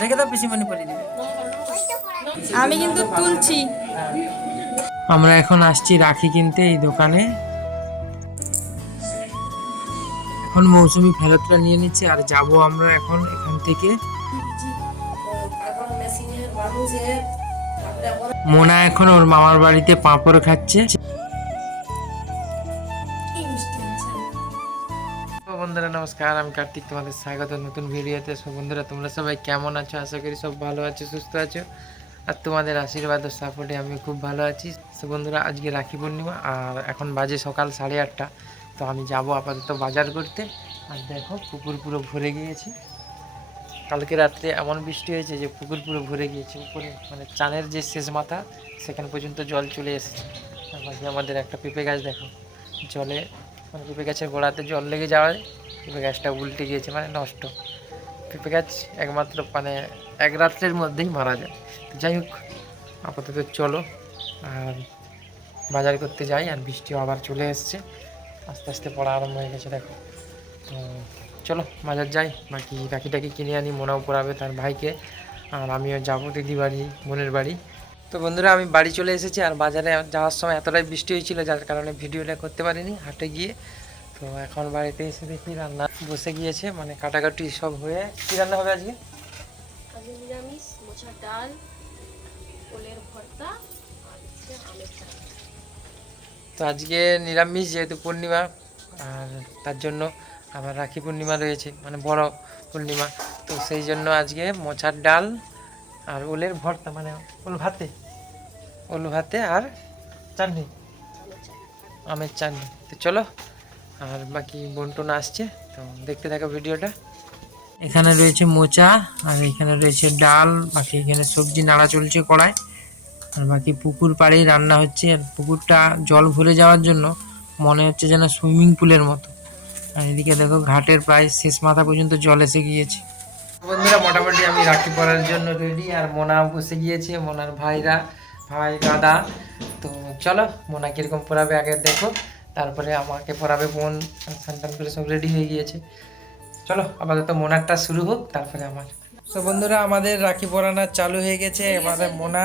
রেখে দাও পিসিমণি পরিয়ে দিবে। আমি কিন্তু তুলছি। আমরা এখন আসছি রাখি কিনতে এই দোকানে। এখন মৌসুমি ফেরতটা নিয়ে নিচ্ছে আর যাব আমরা এখন এখান থেকে। মোনা এখন ওর মামার বাড়িতে পাঁপড় খাচ্ছে। বন্ধুরা, নমস্কার, আমি কার্তিক তোমাদের স্বাগত নতুন ভিডিওতে। সব বন্ধুরা, তোমরা সবাই কেমন আছো? আশা করি সব ভালো আছো, সুস্থ আছো। আর তোমাদের আশীর্বাদ ও সাপোর্টে আমি খুব ভালো আছি। তো বন্ধুরা, আজকে রাখি পূর্ণিমা, আর এখন বাজে সকাল সাড়ে আটটা। তো আমি যাব আপাতত বাজার করতে। আর দেখো, পুকুর পুরো ভরে গিয়েছে। কালকে রাত্রে এমন বৃষ্টি হয়েছে যে পুকুর পুরো ভরে গিয়েছে। উপরে মানে চানের যে শেষ মাথা, সেখানে পর্যন্ত জল চলে এসেছে। আমাদের একটা পেঁপে গাছ দেখো, জলে মানে পেঁপে গাছের গোড়াতে জল লেগে যাওয়ায় পেঁপে গাছটা উল্টে গিয়েছে মানে নষ্ট। পেঁপে গাছ একমাত্র মানে এক রাত্রের মধ্যেই মারা যায়। তো যাই হোক, আপাতত চলো, আর বাজার করতে যাই, আর বৃষ্টিও আবার চলে এসছে। আস্তে আস্তে পড়া আরম্ভ হয়ে গেছে, দেখো। তো চলো, বাজার যাই। বাকি রাখিটাকে কিনে আনি, মোনাও পড়াবে তার ভাইকে। আর আমিও যাব দিদি বাড়ি, বোনের বাড়ি। তো বন্ধুরা আমি বাড়ি চলে এসেছি আর বাজারে যাওয়ার সময় এতটাই বৃষ্টি হয়েছিল যার কারণে ভিডিওটা করতে পারিনি হাটে গিয়ে। তো এখন বাড়িতে এসে দেখি রান্না বসে গিয়েছে মানে কাটাকাটি সব হয়ে কী রান্না হবে আজকে? ডাল ওলের ভর্তা তো আজকে নিরামিষ যেহেতু পূর্ণিমা আর তার জন্য আবার রাখি পূর্ণিমা রয়েছে মানে বড় পূর্ণিমা। তো সেই জন্য আজকে মোচার ডাল আর ওলের ভর্তা মানে ওল ভাতে? ওল ভাতে আর চাটনি, আমের চাটনি। তো চলো, আর বাকি বন্টন আসছে, তো দেখতে থাকো ভিডিওটা। এখানে রয়েছে মোচা, আর এখানে রয়েছে ডাল, বাকি এখানে সবজি, নাড়া চলছে কড়ায় আর বাকি পুকুর পাড়েই রান্না হচ্ছে, আর পুকুরটা জল ভরে যাওয়ার জন্য মনে হচ্ছে যেন সুইমিং পুলের মতো। আর এদিকে দেখো ঘাটের প্রায় শেষ মাথা পর্যন্ত জল এসে গিয়েছে। বন্ধুরা মোটামুটি আমি রাখি পরার জন্য রেডি আর মোনা বসে গিয়েছে মোনার ভাইরা ভাই দাদা। তো চলো মোনা কীরকম পড়াবে আগে দেখো। তারপরে আমাকে পরাবে বোন সন্তান করে সব রেডি হয়ে গিয়েছে। চলো আপাতত মোনারটা শুরু হোক তারপরে আমার। তো বন্ধুরা আমাদের রাখি পরানো চালু হয়ে গেছে। এবারে মোনা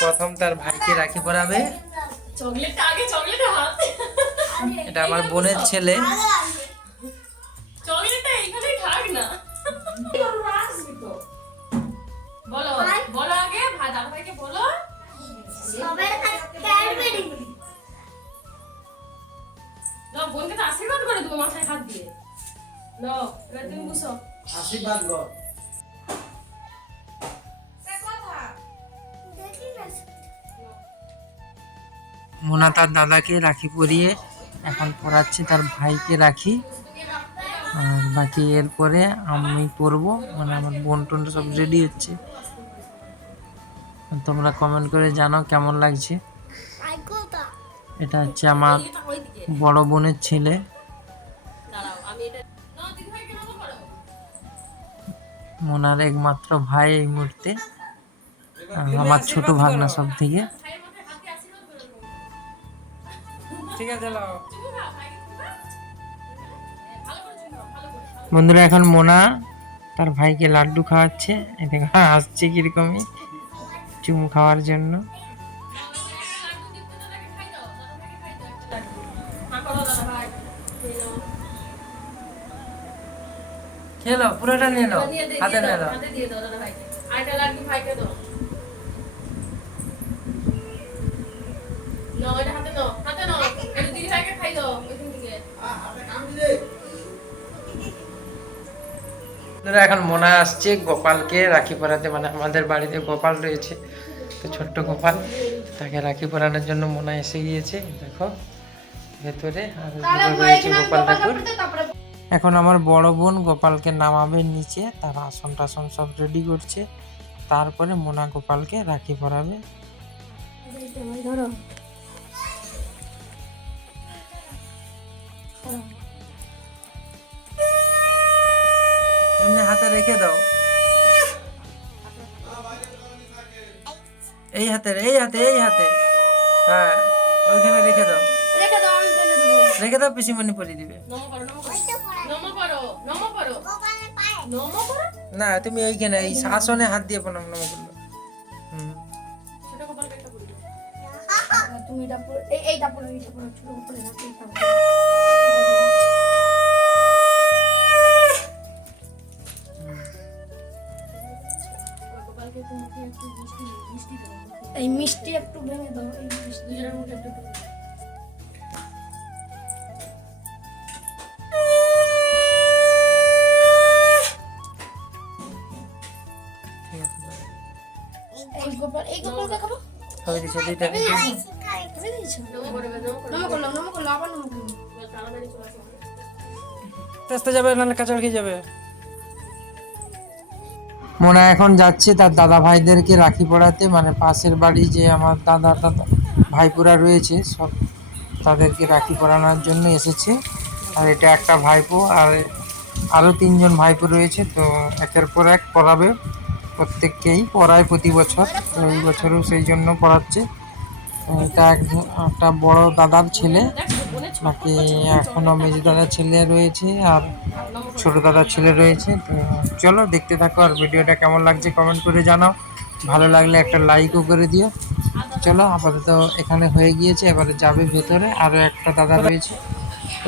প্রথম তার ভাইকে রাখি পরাবে এটা আমার বোনের ছেলে। দাও বোনকে তো আশীর্বাদ করে দেবো মাথায় হাত দিয়ে। নাও এবার তুমি বুঝো আশীর্বাদ কর মোনা তার দাদাকে রাখি পরিয়ে এখন পরাচ্ছে তার ভাইকে রাখি। আর বাকি এরপরে আমি পরবো মানে আমার বোন টোন সব রেডি হচ্ছে। তোমরা কমেন্ট করে জানাও কেমন লাগছে। এটা হচ্ছে আমার বড় বোনের ছেলে। এটা মোনার একমাত্র ভাই এই মুহূর্তে। আমার ছোট ভাগনা সব থেকে বন্ধুরা, এখন মোনা তার ভাইকে লাড্ডু খাওয়াচ্ছে। হ্যাঁ আসছে কিরকমই। চুমু খাওয়ার জন্য। খেলো পুরোটা নিয়ে নাও হাতে নিয়ে নাও। ভাইকে। দাও। নাও বন্ধুরা এখন মোনা আসছে গোপালকে রাখি পরাতে। মানে আমাদের বাড়িতে গোপাল রয়েছে তো ছোট্ট গোপাল তাকে রাখি পরানোর জন্য মোনা এসে গিয়েছে দেখো ভেতরে আর রয়েছে গোপাল ঠাকুর। এখন আমার বড় বোন গোপালকে নামাবে নিচে তার আসন টাসন সব রেডি করছে তারপরে মোনা গোপালকে রাখি পরাবে। ধরো। এমনি হাতে রেখে দাও। এই হাতে এই হাতে এই হাতে। হ্যাঁ ওইখানে রেখে দাও। রেখে দাও পিসিমণি পরিয়ে দিবে। নমো করো নমো করো। নমো করো নমো করো। নমো করো? না তুমি ওইখানে এই শাসনে হাত দিয়ে প্রণাম নাম করল। তুমি এটা এই- এইটা পরে এইটা পরে ছোট করে এই মিষ্টি একটু ভেঙে দাও এই মিষ্টি দুজনের একটু এই গোপাল এই গোপালকে খাব? আবার যাবে নাহলে কাঁচড় খেয়ে যাবে। মোনা এখন যাচ্ছে তার দাদা ভাইদেরকে রাখি পড়াতে মানে পাশের বাড়ি যে আমার দাদা দাদা ভাইপুরা রয়েছে, সব তাদেরকে রাখি পড়ানোর জন্য এসেছে। আর এটা একটা ভাইপো, আর আরও তিনজন ভাইপো রয়েছে, তো একের পর এক পড়াবে প্রত্যেককেই, পড়ায় প্রতি বছর, তো এই বছরও সেই জন্য পড়াচ্ছে। এটা এক- একটা বড় দাদার ছেলে বাকি এখনও মেজ দাদার ছেলে রয়েছে আর ছোট দাদার ছেলে রয়েছে। তো চলো দেখতে থাকো আর ভিডিওটা কেমন লাগছে কমেন্ট করে জানাও। ভালো লাগলে একটা লাইকও করে দিও। চলো আপাতত এখানে হয়ে গিয়েছে, এবারে যাবে ভেতরে। আরও একটা দাদা রয়েছে।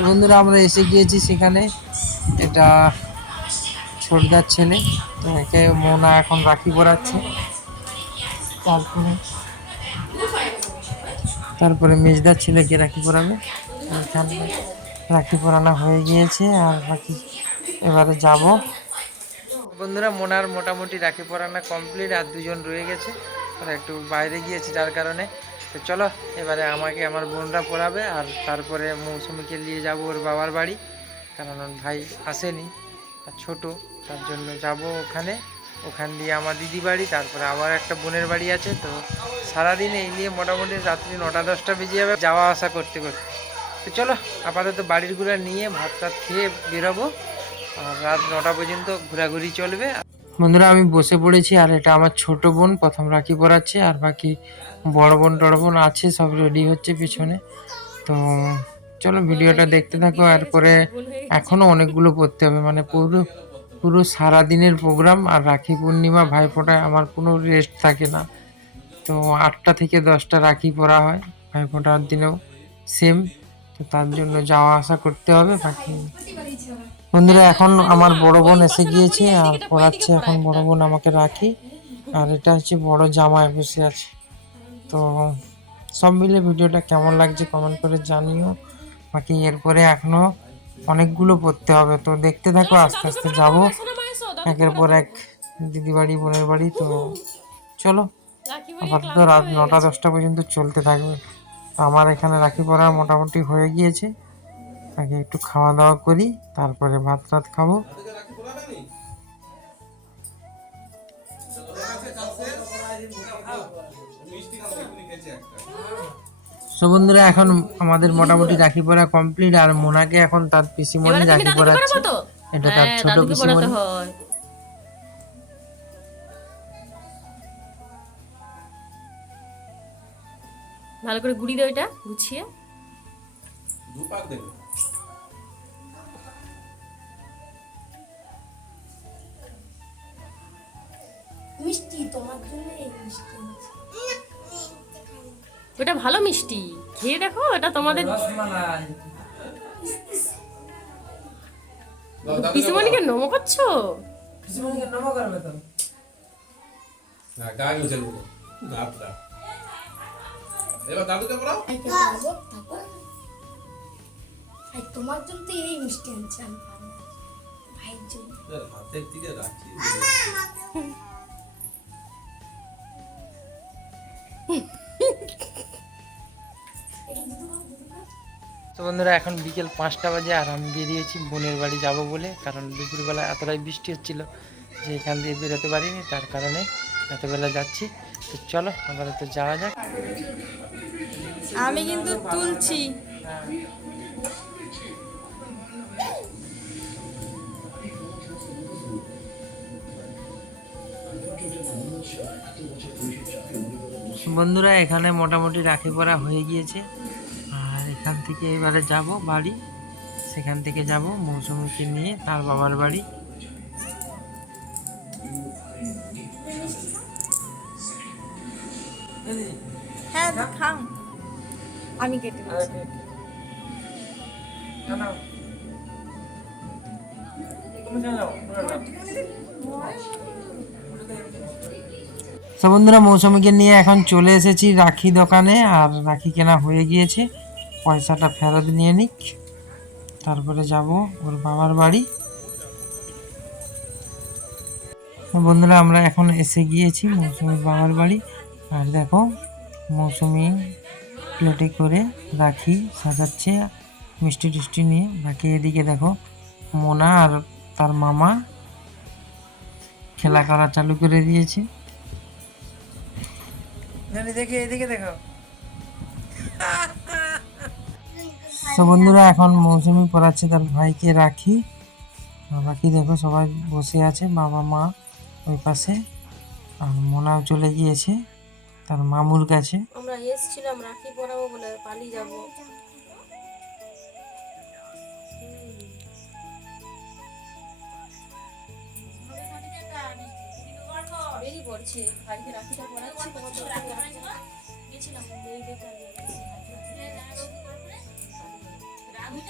বন্ধুরা, আমরা এসে গিয়েছি সেখানে। এটা ছোটদার ছেলে। তো একে মোনা এখন রাখি পরাচ্ছে। তারপরে তারপরে মেজদার ছেলেকে রাখি পরাবে। রাখি পরানো হয়ে গিয়েছে আর বাকি এবারে যাব। বন্ধুরা, মোনার মোটামুটি রাখি পরানো কমপ্লিট আর দুজন রয়ে গেছে। একটু বাইরে গিয়েছে যার কারণে। তো চলো, এবারে আমাকে আমার বোনরা পড়াবে আর তারপরে মৌসুমিকে নিয়ে যাব ওর বাবার বাড়ি। কারণ ভাই আসেনি, আর ছোটো, তার জন্য যাব ওখানে। ওখান দিয়ে আমার দিদি বাড়ি, তারপরে আবার একটা বোনের বাড়ি আছে। তো সারাদিন এই নিয়ে মোটামুটি রাত্রি নটা দশটা বেজে যাবে যাওয়া আসা করতে করতে। তো চলো, আপাতত বাড়ির ঘুরা নিয়ে ভাত টাত খেয়ে বেরোবো। আর রাত নটা পর্যন্ত ঘোরাঘুরি চলবে। বন্ধুরা, আমি বসে পড়েছি, আর এটা আমার ছোট বোন, প্রথম রাখি পরাচ্ছে আর বাকি বড় বোন, টড় বোন আছে, সব রেডি হচ্ছে পিছনে। তো চলো, ভিডিওটা দেখতে থাকো, আর পরে এখনও অনেকগুলো পড়তে হবে। মানে পুরো পুরো সারা দিনের প্রোগ্রাম আর রাখি পূর্ণিমা ভাইফোঁটায় আমার কোনো রেস্ট থাকে না। তো আটটা থেকে দশটা রাখি পরা হয় ভাইফোঁটার দিনেও। সেম তো তার জন্য যাওয়া আসা করতে হবে বাকি বন্ধুরা, এখন আমার বড় বোন এসে গিয়েছে, আর পড়াচ্ছে এখন বড় বোন আমাকে রাখি। আর এটা হচ্ছে বড় জামায় বসে আছে। তো সব মিলে ভিডিওটা কেমন লাগছে কমেন্ট করে জানিও। বাকি এরপরে এখনও অনেকগুলো পড়তে হবে। তো দেখতে থাকো, আস্তে আস্তে যাব। একের পর এক দিদি বাড়ি বোনের বাড়ি, তো চলো। আপাতত রাত নটা দশটা পর্যন্ত চলতে থাকবে। আমার এখানে রাখি পড়া মোটামুটি হয়ে গিয়েছে। আগে একটু খাওয়া দাওয়া করি তারপরে ভাত টাত খাব। সো বন্ধুরা এখন আমাদের মোটামুটি রাখি পড়া কমপ্লিট আর মোনাকে এখন তার পিসিমণি রাখি পড়াচ্ছে। এটা তার হ্যাঁ, ছোট পিসিমণি। ভালো করে গুড়ি দাও এটা গুছিয়ে। মিষ্টি তোমার জন্য এই মিষ্টি এনেছি। ওটা ভালো মিষ্টি। খেয়ে দেখো এটা তোমাদের পিসুমণিকে নমো করছ? পিসিমণিকে নমো করবে তো। হ্যাঁ গায়ে এবার দাদুকে পড়াও ভাই তোমার জন্য তো এই মিষ্টি আনছি আমি ভাইয়ের জন্য। হাতের দিকে রাখছি তো বন্ধুরা এখন বিকেল পাঁচটা বাজে আর আমি বেরিয়েছি বোনের বাড়ি যাব বলে কারণ দুপুরবেলা এতটাই বৃষ্টি হচ্ছিল যে এখান দিয়ে বেরোতে পারিনি তার কারণে এতবেলা যাচ্ছি। তো চলো তো যাওয়া যাক। আমি কিন্তু তুলছি। বন্ধুরা এখানে মোটামুটি রাখি পড়া হয়ে গিয়েছে। আর এখান থেকে এবারে যাব বাড়ি। সেখান থেকে যাব মৌসুমীকে নিয়ে তার বাবার বাড়ি। হ্যাঁ খাম। আমি কেটে তো বন্ধুরা মৌসুমীকে নিয়ে এখন চলে এসেছি রাখি দোকানে আর রাখি কেনা হয়ে গিয়েছে। পয়সাটা ফেরত নিয়ে নিক। তারপরে যাব ওর বাবার বাড়ি। বন্ধুরা আমরা এখন এসে গিয়েছি মৌসুমীর বাবার বাড়ি। আর দেখো মৌসুমি প্লেটে করে রাখি সাজাচ্ছে মিষ্টি টিষ্টি নিয়ে। বাকি এদিকে দেখো মোনা আর তার মামা খেলা করা চালু করে দিয়েছে। দেখে এদিকে দেখো। তো বন্ধুরা এখন মৌসুমি পড়াচ্ছে তার ভাইকে রাখি। আর বাকি দেখো সবাই বসে আছে বাবা মা ওই পাশে আর মোনাও চলে গিয়েছে। তার মামুর কাছে। আমরা এসেছিলাম, রাখি পরাবো বলে পালিয়ে যাব। বেরিয়ে পড়ছে রাখিটা রাখি গেছিলাম আমি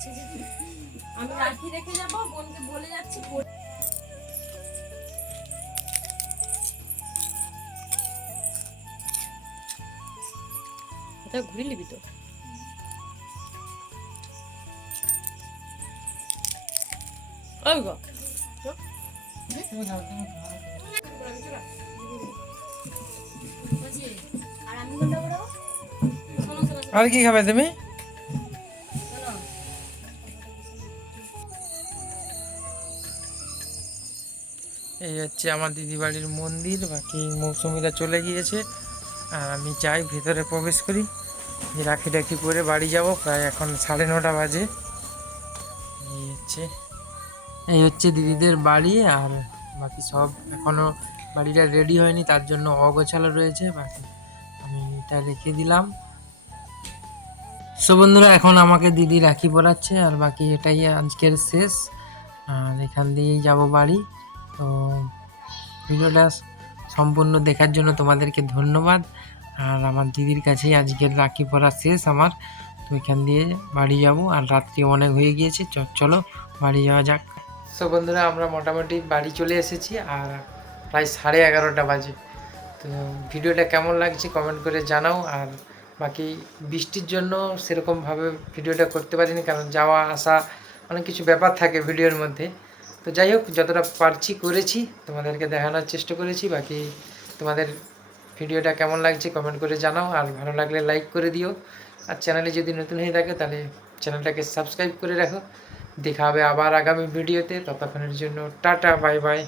যাচ্ছি আমি রাখি রেখে যাব বোনকে বলে যাচ্ছি এটা ঘুরে নিবি তো? ওই গো। আর কি খাবে তুমি? এই হচ্ছে আমার দিদি বাড়ির মন্দির, বাকি মৌসুমিরা চলে গিয়েছে। আর আমি চাই ভেতরে প্রবেশ করি। রাখি টাখি পরে বাড়ি যাব, প্রায় এখন সাড়ে নটা বাজে। এই হচ্ছে এই হচ্ছে দিদিদের বাড়ি, আর বাকি সব এখনও বাড়িটা রেডি হয়নি, তার জন্য অগোছালো রয়েছে, বাকি আমি এটা রেখে দিলাম। সো বন্ধুরা, এখন আমাকে দিদি রাখি পরাচ্ছে আর বাকি এটাই আজকের শেষ। আর এখান দিয়েই যাব বাড়ি। তো ভিডিওটা সম্পূর্ণ দেখার জন্য তোমাদেরকে ধন্যবাদ। আর আমার দিদির কাছেই আজকের রাখি পরা শেষ আমার। তো এখান দিয়ে বাড়ি যাব। আর রাত্রি অনেক হয়ে গিয়েছে। চলো বাড়ি যাওয়া যাক। সো বন্ধুরা, আমরা মোটামুটি বাড়ি চলে এসেছি। আর প্রায় সাড়ে এগারোটা বাজে। তো ভিডিওটা কেমন লাগছে কমেন্ট করে জানাও। আর বাকি বৃষ্টির জন্য সেরকমভাবে ভিডিওটা করতে পারিনি। কারণ যাওয়া, আসা অনেক কিছু ব্যাপার থাকে ভিডিওর মধ্যে। তো যাই হোক, যতটা পারছি করেছি, তোমাদেরকে দেখানোর চেষ্টা করেছি। বাকি তোমাদের ভিডিওটা কেমন লাগছে কমেন্ট করে জানাও, আর ভালো লাগলে লাইক করে দিও। আর চ্যানেলে যদি নতুন হয়ে থাকে, তাহলে চ্যানেলটাকে সাবস্ক্রাইব করে রাখো। দেখা হবে আবার আগামী ভিডিওতে। ততক্ষণের জন্য টাটা বাই বাই